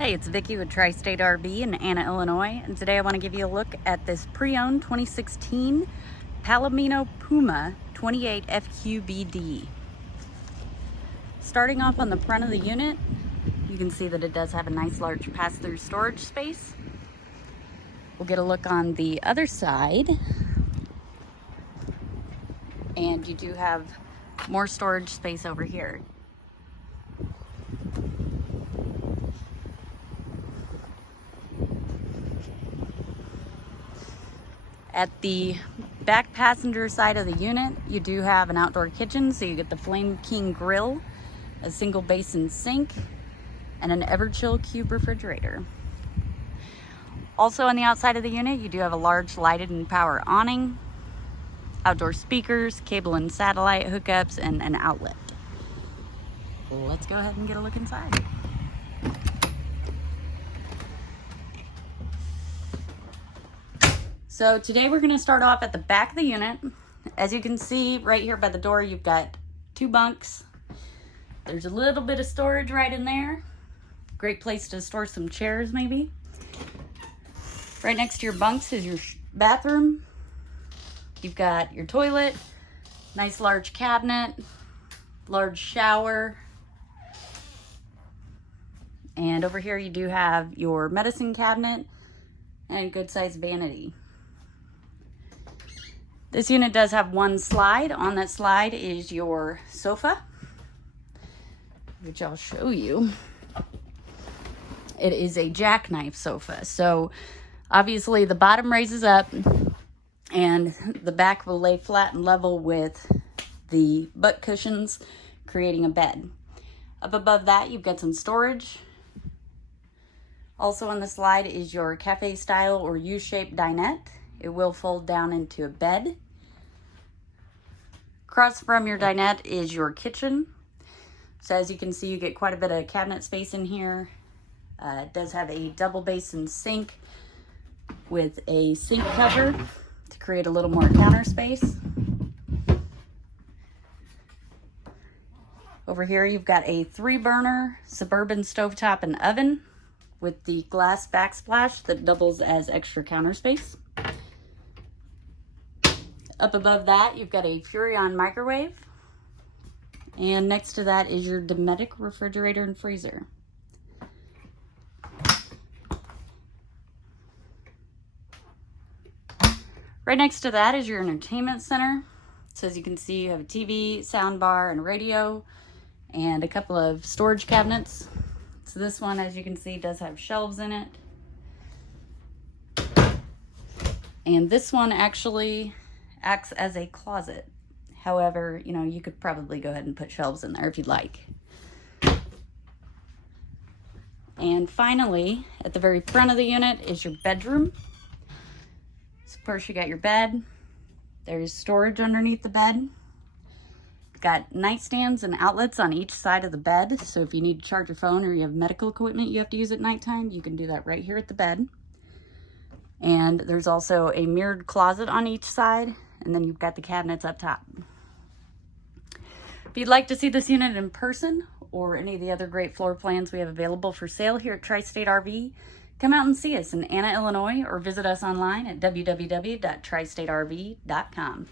Hey, it's Vicki with Tri-State RV in Anna, Illinois, and today I want to give you a look at this pre-owned 2016 Palamino Puma 28 FQBD. Starting off on the front of the unit, you can see that it does have a nice large pass-through storage space. We'll get a look on the other side, and you do have more storage space over here. At the back passenger side of the unit, you do have an outdoor kitchen, so you get the Flame King grill, a single basin sink, and an Everchill cube refrigerator. Also on the outside of the unit, you do have a large lighted and power awning, outdoor speakers, cable and satellite hookups, and an outlet. Let's go ahead and get a look inside. So today we're going to start off at the back of the unit. As you can see right here by the door, you've got two bunks. There's a little bit of storage right in there. Great place to store some chairs maybe. Right next to your bunks is your bathroom. You've got your toilet, nice large cabinet, large shower. And over here you do have your medicine cabinet and a good sized vanity. This unit does have one slide. On that slide is your sofa, which I'll show you. It is a jackknife sofa. So obviously the bottom raises up and the back will lay flat and level with the butt cushions, creating a bed. Up above that, you've got some storage. Also on the slide is your cafe style or U-shaped dinette. It will fold down into a bed. Across from your dinette is your kitchen. So as you can see, you get quite a bit of cabinet space in here. It does have a double basin sink with a sink cover to create a little more counter space. Over here, you've got a 3-burner Suburban stovetop and oven with the glass backsplash that doubles as extra counter space. Up above that, you've got a Furrion microwave. And next to that is your Dometic refrigerator and freezer. Right next to that is your entertainment center. So as you can see, you have a TV, sound bar, and radio, and a couple of storage cabinets. So this one, as you can see, does have shelves in it. And this one actually acts as a closet. However, you know, you could probably go ahead and put shelves in there if you'd like. And finally, at the very front of the unit is your bedroom. So first you got your bed. There's storage underneath the bed. Got nightstands and outlets on each side of the bed. So if you need to charge your phone or you have medical equipment you have to use at nighttime, you can do that right here at the bed. And there's also a mirrored closet on each side. And then you've got the cabinets up top. If you'd like to see this unit in person or any of the other great floor plans we have available for sale here at Tri-State RV, come out and see us in Anna, Illinois, or visit us online at www.tristaterv.com.